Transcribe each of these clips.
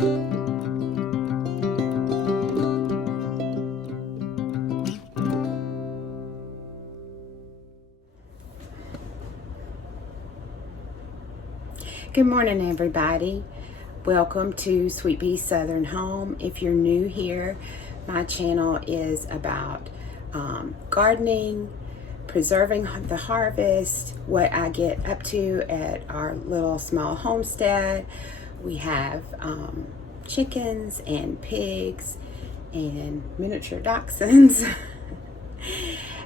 Good morning, everybody. Welcome to Sweet Pea Southern Home. If you're new here, my channel is about gardening, preserving the harvest, what I get up to at our little small homestead. We have chickens and pigs and miniature dachshunds.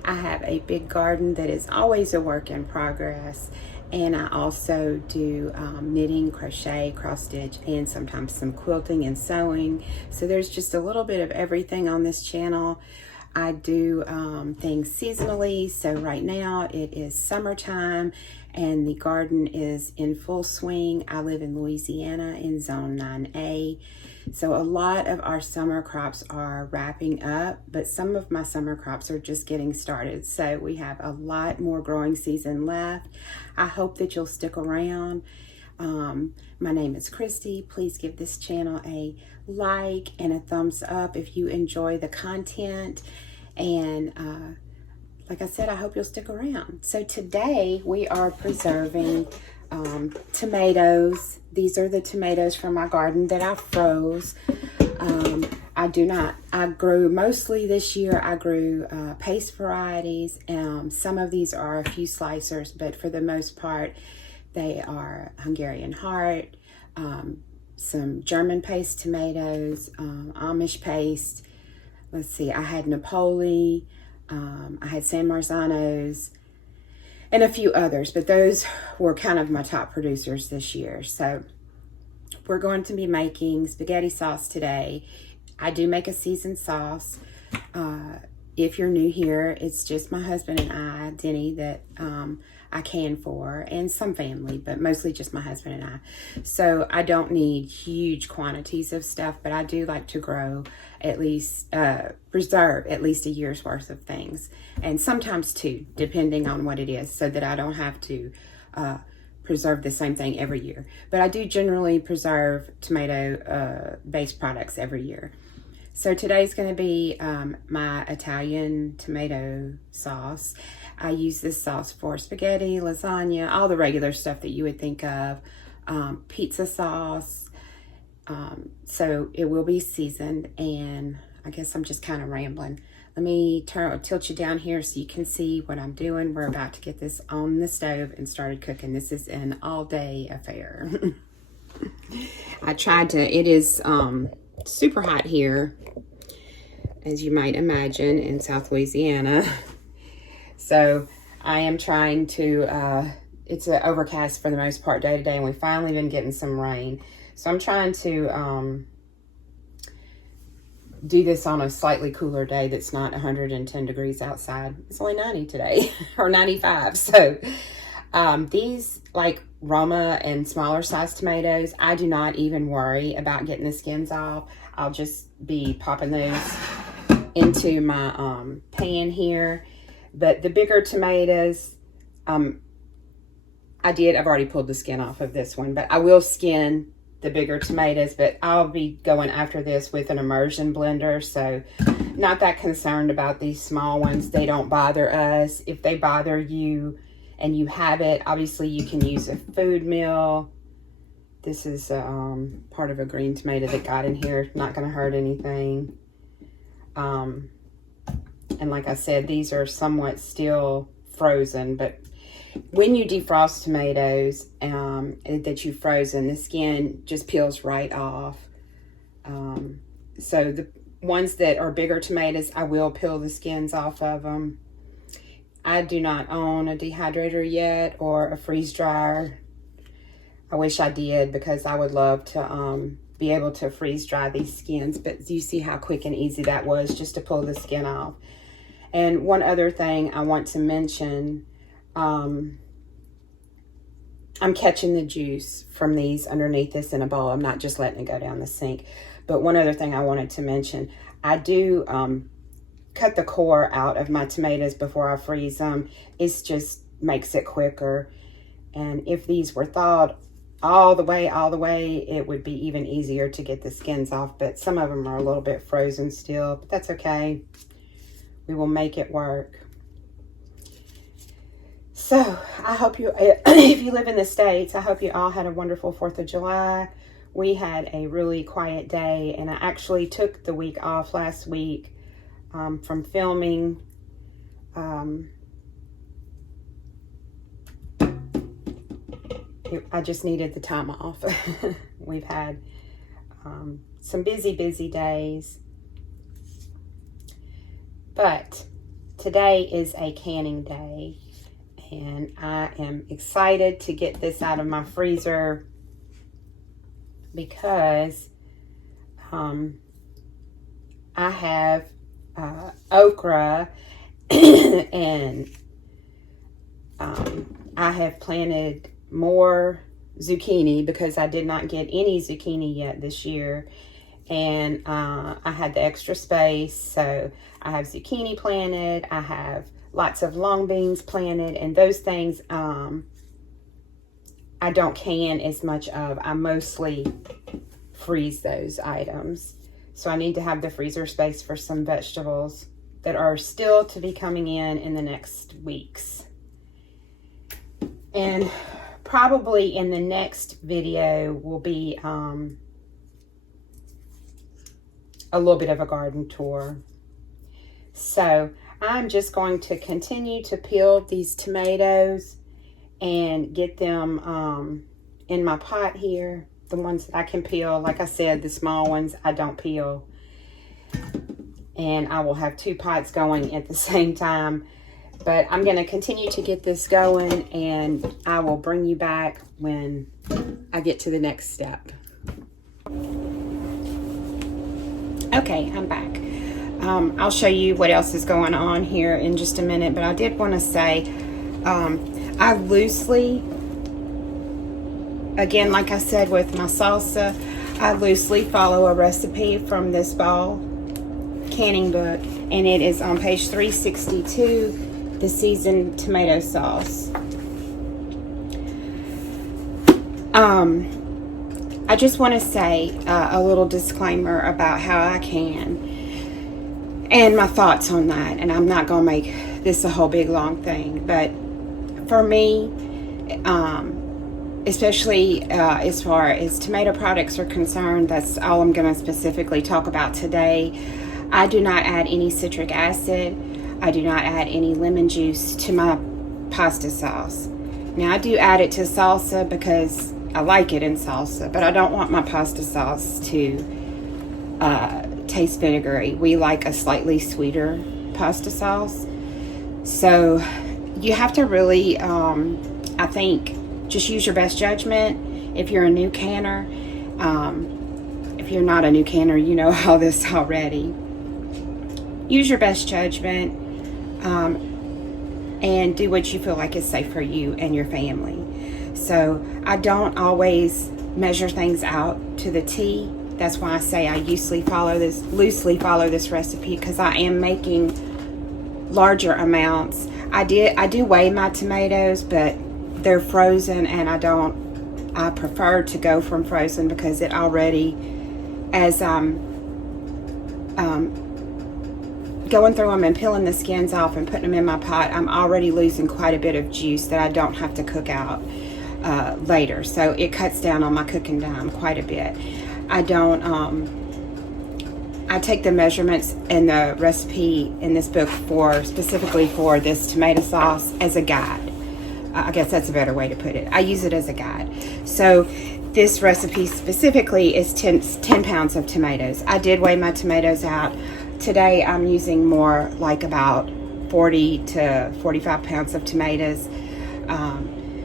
I have a big garden that is always a work in progress. And I also do knitting, crochet, cross stitch, and sometimes some quilting and sewing. So there's just a little bit of everything on this channel. I do things seasonally. So right now it is summertime and the garden is in full swing. I live in Louisiana in Zone 9A. So a lot of our summer crops are wrapping up, but some of my summer crops are just getting started. So we have a lot more growing season left. I hope that you'll stick around. My name is Christy. Please give this channel a like and a thumbs up if you enjoy the content. And like I said, I hope you'll stick around. So today we are preserving tomatoes. These are the tomatoes from my garden that I froze. I grew mostly this year, I grew paste varieties. Some of these are a few slicers, but for the most part, they are Hungarian heart, some German paste tomatoes, Amish paste. Let's see, I had Napoli, I had San Marzanos, and a few others, but those were kind of my top producers this year. So we're going to be making spaghetti sauce today. I do make a seasoned sauce. If you're new here, it's just my husband and I, Denny, that I can for, and some family, but mostly just my husband and I. So I don't need huge quantities of stuff, but I do like to grow at least, preserve at least a year's worth of things, and sometimes two, depending on what it is, so that I don't have to preserve the same thing every year. But I do generally preserve tomato based products every year. So today's going to be my Italian tomato sauce. I use this sauce for spaghetti, lasagna, all the regular stuff that you would think of, pizza sauce. So it will be seasoned, and I guess I'm just kind of rambling. Let me tilt you down here so you can see what I'm doing. We're about to get this on the stove and started cooking. This is an all-day affair. It is super hot here, as you might imagine, in South Louisiana. So I am trying to, it's overcast for the most part day to day, and we've finally been getting some rain. So I'm trying to do this on a slightly cooler day that's not 110 degrees outside. It's only 90 today, or 95. So these, like Roma and smaller size tomatoes, I do not even worry about getting the skins off. I'll just be popping those into my pan here. But the bigger tomatoes, I've already pulled the skin off of this one, but I will skin the bigger tomatoes, but I'll be going after this with an immersion blender, so not that concerned about these small ones. They don't bother us. If they bother you and you have it, obviously you can use a food mill. This is part of a green tomato that got in here. Not going to hurt anything. And like I said, these are somewhat still frozen, but when you defrost tomatoes that you've frozen, the skin just peels right off. So the ones that are bigger tomatoes, I will peel the skins off of them. I do not own a dehydrator yet or a freeze dryer. I wish I did, because I would love to be able to freeze dry these skins, but you see how quick and easy that was just to pull the skin off. And one other thing I want to mention, I'm catching the juice from these underneath this in a bowl. I'm not just letting it go down the sink. But one other thing I wanted to mention, I do cut the core out of my tomatoes before I freeze them. It just makes it quicker. And if these were thawed all the way, it would be even easier to get the skins off. But some of them are a little bit frozen still, but that's okay. We will make it work. So I hope you, if you live in the States, I hope you all had a wonderful 4th of July. We had a really quiet day, and I actually took the week off last week from filming. I just needed the time off. We've had some busy days. But today is a canning day, and I am excited to get this out of my freezer because I have okra and I have planted more zucchini because I did not get any zucchini yet this year, and I had the extra space, so I have zucchini planted. I have lots of long beans planted, and those things I don't can as much of. I mostly freeze those items, so I need to have the freezer space for some vegetables that are still to be coming in the next weeks. And probably in the next video will be a little bit of a garden tour. So I'm just going to continue to peel these tomatoes and get them in my pot here. The ones that I can peel, like I said, the small ones I don't peel. And I will have 2 pots going at the same time. But I'm going to continue to get this going, and I will bring you back when I get to the next step. Okay, I'm back. I'll show you what else is going on here in just a minute, but I did want to say I loosely, again, like I said with my salsa, I loosely follow a recipe from this Ball canning book, and it is on page 362. The seasoned tomato sauce. I just want to say a little disclaimer about how I can and my thoughts on that, and I'm not going to make this a whole big long thing, but for me, especially as far as tomato products are concerned, that's all I'm going to specifically talk about today. I do not add any citric acid. I do not add any lemon juice to my pasta sauce. Now, I do add it to salsa because I like it in salsa, but I don't want my pasta sauce to taste vinegary. We like a slightly sweeter pasta sauce. So you have to really, I think, just use your best judgment. If you're a new canner, if you're not a new canner, you know all this already. Use your best judgment. And do what you feel like is safe for you and your family. So I don't always measure things out to the T. That's why I say I loosely follow this recipe, because I am making larger amounts. I do weigh my tomatoes, but they're frozen, and I prefer to go from frozen because it already, as going through them and peeling the skins off and putting them in my pot, I'm already losing quite a bit of juice that I don't have to cook out later. So it cuts down on my cooking time quite a bit. I don't, I take the measurements in the recipe in this book specifically for this tomato sauce as a guide. I guess that's a better way to put it. I use it as a guide. So this recipe specifically is 10 pounds of tomatoes. I did weigh my tomatoes out. Today I'm using more like about 40 to 45 pounds of tomatoes.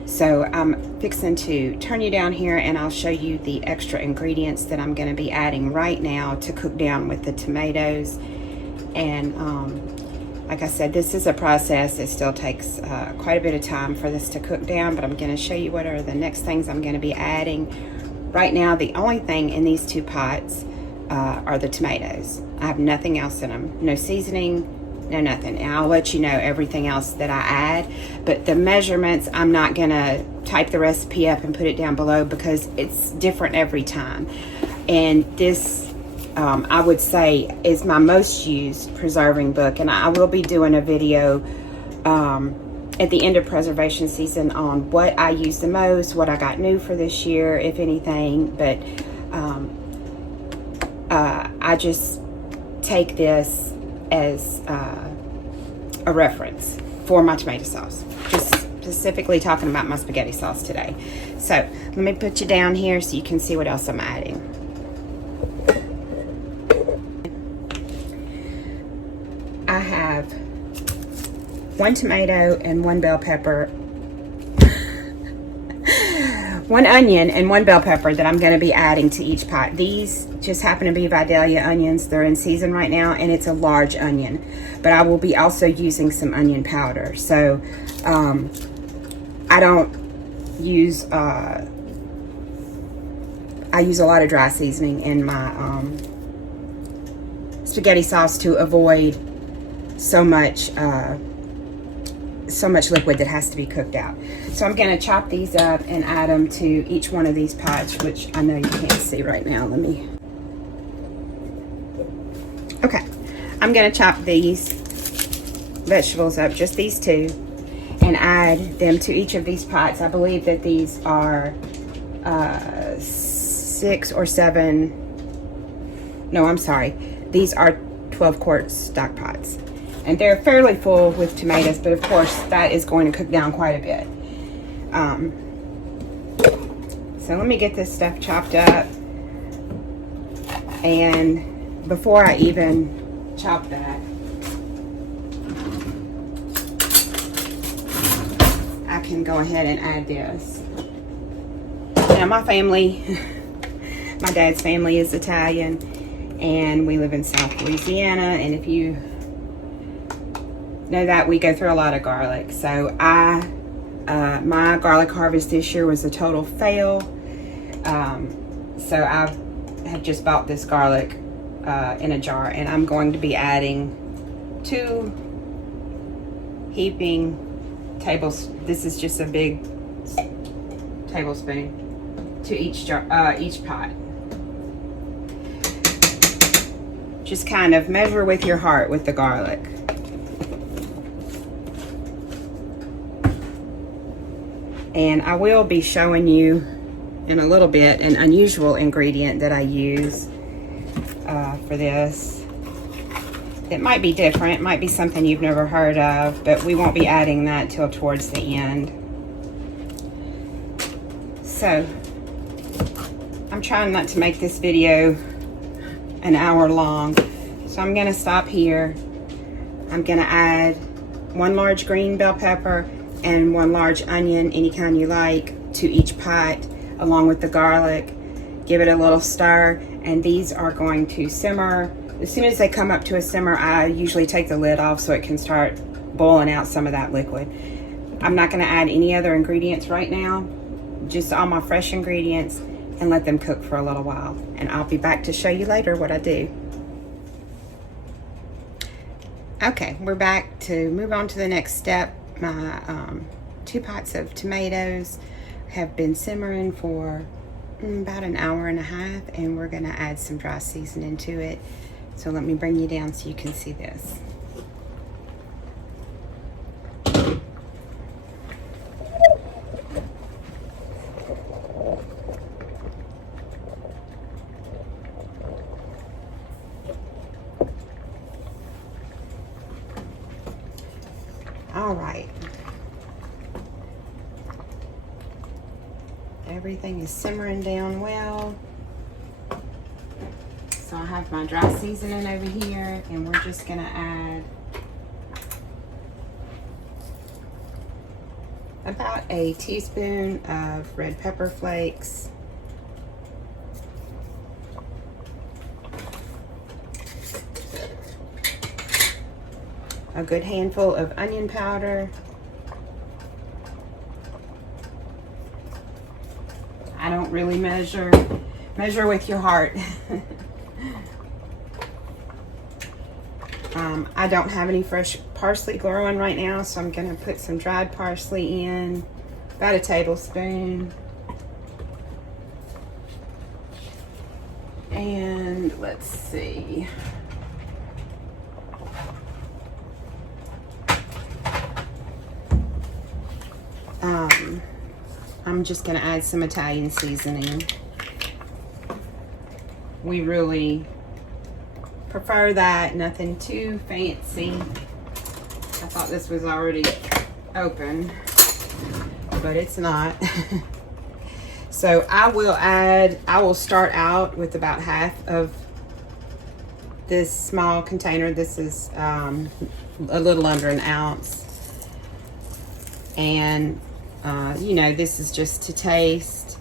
So I'm fixing to turn you down here, and I'll show you the extra ingredients that I'm going to be adding right now to cook down with the tomatoes. And like I said, this is a process. It still takes quite a bit of time for this to cook down, but I'm going to show you what are the next things I'm going to be adding. Right now, the only thing in these 2 pots are the tomatoes. I have nothing else in them. No seasoning, no nothing. And I'll let you know everything else that I add. But the measurements, I'm not going to type the recipe up and put it down below because it's different every time. And this, I would say, is my most used preserving book. And I will be doing a video at the end of preservation season on what I use the most, what I got new for this year, if anything. But I just take this as a reference for my tomato sauce. Just specifically talking about my spaghetti sauce today. So let me put you down here so you can see what else I'm adding. I have 1 tomato and 1 bell pepper, 1 onion and 1 bell pepper that I'm going to be adding to each pot. These just happen to be Vidalia onions. They're in season right now, and it's a large onion. But I will be also using some onion powder. So I don't use, I use a lot of dry seasoning in my spaghetti sauce to avoid so much liquid that has to be cooked out. So I'm going to chop these up and add them to each one of these pots, which I know you can't see right now. Let me. Okay, I'm going to chop these vegetables up, just these 2, and add them to each of these pots. I believe that these are 6 or 7. No, I'm sorry. These are 12-quart stock pots. And they're fairly full with tomatoes, but of course that is going to cook down quite a bit. So let me get this stuff chopped up. And before I even chop that, I can go ahead and add this. Now my family, my dad's family is Italian, and we live in South Louisiana, and if you know that, we go through a lot of garlic. So my garlic harvest this year was a total fail. So I have just bought this garlic in a jar, and I'm going to be adding 2 heaping tablespoons. This is just a big tablespoon to each jar, each pot. Just kind of measure with your heart with the garlic. And I will be showing you in a little bit an unusual ingredient that I use for this. It might be different, it might be something you've never heard of, but we won't be adding that till towards the end. So I'm trying not to make this video an hour long, so I'm gonna stop here. I'm gonna add 1 large green bell pepper and 1 large onion, any kind you like, to each pot, along with the garlic. Give it a little stir, and these are going to simmer. As soon as they come up to a simmer, I usually take the lid off so it can start boiling out some of that liquid. I'm not going to add any other ingredients right now, just all my fresh ingredients, and let them cook for a little while. And I'll be back to show you later what I do. Okay, we're back to move on to the next step. My 2 pots of tomatoes have been simmering for about an hour and a half, and we're going to add some dry seasoning to it. So let me bring you down so you can see this. All right. Everything is simmering down well. So I have my dry seasoning over here, and we're just gonna add about a teaspoon of red pepper flakes, a good handful of onion powder, I don't really measure with your heart. I don't have any fresh parsley growing right now, so I'm gonna put some dried parsley in. About a tablespoon. And let's see. I'm just gonna add some Italian seasoning. We really prefer that, nothing too fancy. I thought this was already open, but it's not. So I will start out with about half of this small container. This is a little under an ounce. And you know, this is just to taste.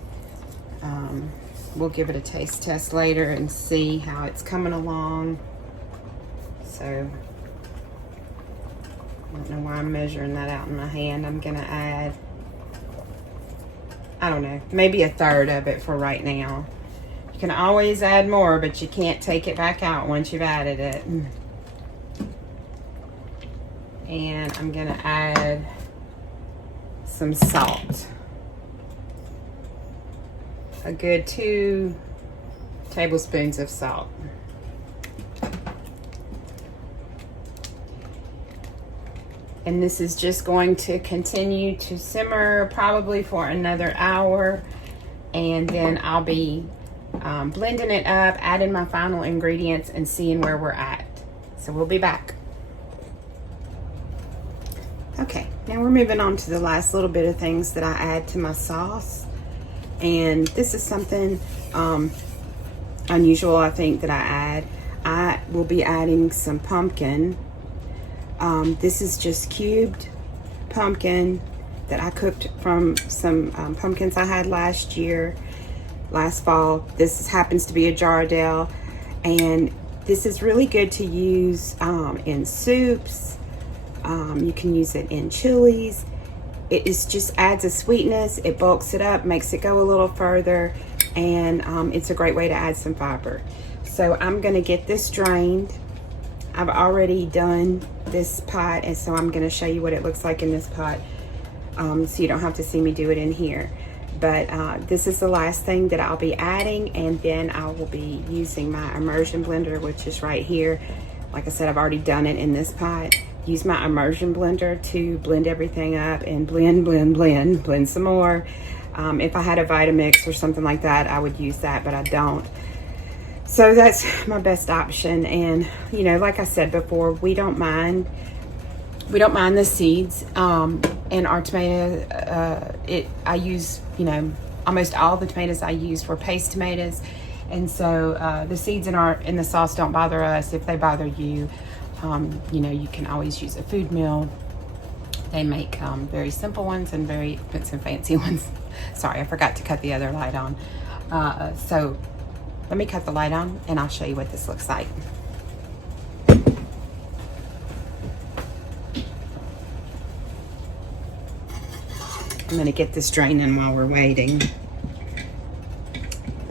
We'll give it a taste test later and see how it's coming along. So I don't know why I'm measuring that out in my hand. I'm gonna add, I don't know, maybe a third of it for right now. You can always add more, but you can't take it back out once you've added it. And I'm gonna add some salt. A good 2 tablespoons of salt. And this is just going to continue to simmer probably for another hour. And then I'll be blending it up, adding my final ingredients, and seeing where we're at. So we'll be back. Okay, now we're moving on to the last little bit of things that I add to my sauce. And this is something unusual, I think, that I add. I will be adding some pumpkin. This is just cubed pumpkin that I cooked from some pumpkins I had last fall. This happens to be a Jardel, and this is really good to use in soups. You can use it in chilies. It just adds a sweetness. It bulks it up, makes it go a little further, and it's a great way to add some fiber. So I'm gonna get this drained. I've already done this pot, and so I'm gonna show you what it looks like in this pot, so you don't have to see me do it in here. But this is the last thing that I'll be adding, and then I will be using my immersion blender, which is right here. Like I said, I've already done it in this pot. Use my immersion blender to blend everything up and blend some more. If I had a Vitamix or something like that, I would use that, but I don't. So that's my best option. And you know, like I said before, we don't mind the seeds. And our tomato, I use, you know, almost all the tomatoes I used were paste tomatoes, and so the seeds in the sauce don't bother us. If they bother you, you know, you can always use a food mill. They make very simple ones and very expensive fancy ones. Sorry, I forgot to cut the other light on. So let me cut the light on and I'll show you what this looks like. I'm gonna get this draining while we're waiting.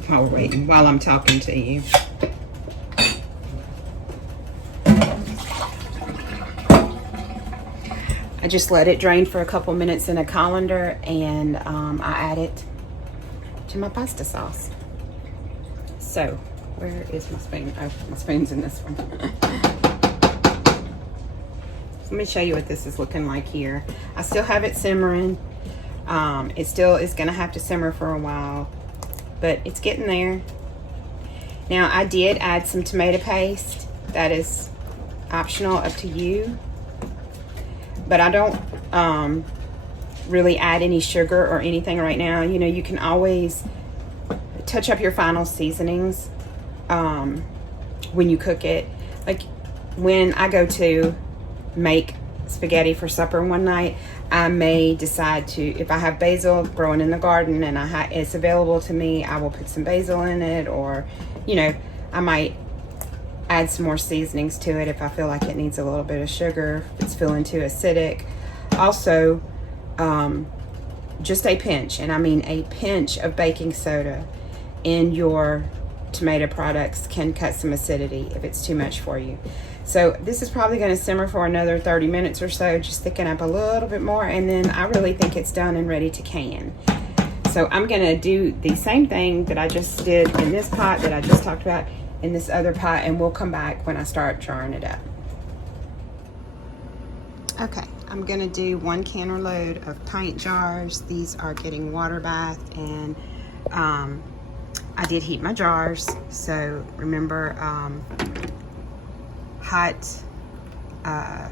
While I'm talking to you. I just let it drain for a couple minutes in a colander, and I add it to my pasta sauce. So, where is my spoon? Oh, my spoon's in this one. Let me show you what this is looking like here. I still have it simmering. It still is gonna have to simmer for a while, but it's getting there. Now, I did add some tomato paste. That is optional, up to you. But I don't really add any sugar or anything right now. You know, you can always touch up your final seasonings when you cook it. Like when I go to make spaghetti for supper one night, I may decide to, if I have basil growing in the garden and it's available to me, I will put some basil in it, or, you know, I might add some more seasonings to it if I feel like it needs a little bit of sugar, if it's feeling too acidic. Also, just a pinch, and I mean a pinch of baking soda in your tomato products can cut some acidity if it's too much for you. So this is probably going to simmer for another 30 minutes or so, just thicken up a little bit more, and then I really think it's done and ready to can. So I'm going to do the same thing that I just did in this pot that I just talked about in this other pot, and we'll come back when I start jarring it up. Okay, I'm going to do 1 canner load of pint jars. These are getting water bath, and I did heat my jars, so remember, hot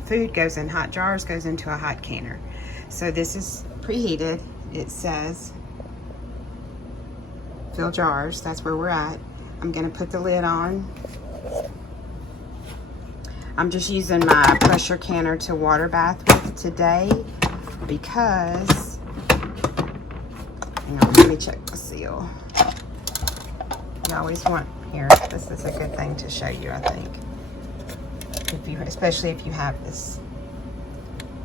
food goes in hot jars, goes into a hot canner. So this is preheated. It says fill jars. That's where we're at. I'm gonna put the lid on. I'm just using my pressure canner to water bath with today because, hang on, let me check the seal. You always want, here, this is a good thing to show you, I think. If you, especially if you have this,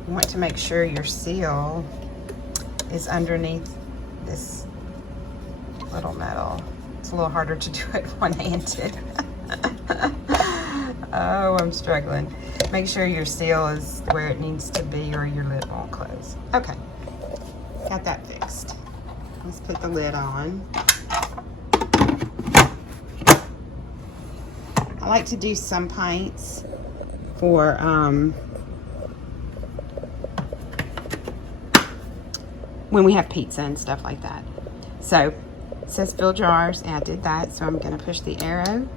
you want to make sure your seal is underneath this little metal. It's a little harder to do it one-handed. Oh, I'm struggling. Make sure your seal is where it needs to be or your lid won't close. Okay, got that fixed. Let's put the lid on. I like to do some pints for when we have pizza and stuff like that. So it says fill jars, and I did that, so I'm going to push the arrow,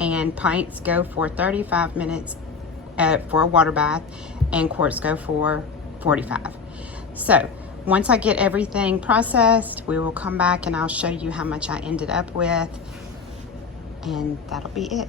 and pints go for 35 minutes for a water bath, and quarts go for 45. So once I get everything processed, we will come back and I'll show you how much I ended up with, and that'll be it.